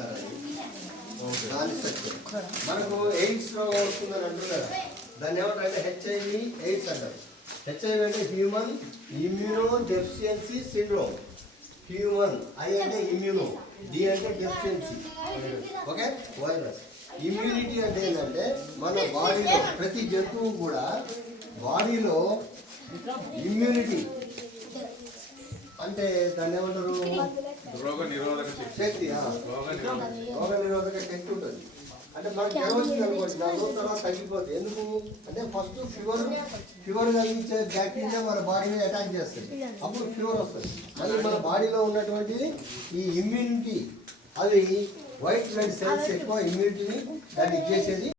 Sir అది దాని structure. మనకు ఎయిడ్స్ రోగం వస్తుందని అంటున్నారు, దాన్ని ఏమంటారంటే హెచ్ఐవి ఎయిడ్స్ అంటారు. హెచ్ఐవి అంటే human immuno deficiency syndrome. Human I అంటే ఇమ్యూనో, డి అంటే డెఫిషియన్సీ, ఓకే వైరస్. ఇమ్యూనిటీ అంటే ఏంటంటే మన బాడీలో ప్రతి జంతువు కూడా బాడీలో ఇమ్యూనిటీ అంటే దాన్ని ఏమంటారు రోగ నిరోధక శక్తి. రోగ నిరోధక శక్తి ఉంటుంది. అంటే మనకి జ్వరం వచ్చింది అనుకోండి, దాని రోజు తర్వాత తగ్గిపోతుంది. ఎందుకు అంటే ఫస్ట్ ఫీవర్ కలిగించే బ్యాక్టీరియా మన బాడీ మీద అటాక్ చేస్తుంది, అప్పుడు ఫీవర్ వస్తుంది. మళ్ళీ మన బాడీలో ఉన్నటువంటి ఈ ఇమ్యూనిటీ, అవి వైట్ బ్లడ్ సెల్స్ ఎక్కువ ఇమ్యూనిటీని దాన్ని ఇచ్చేసేది.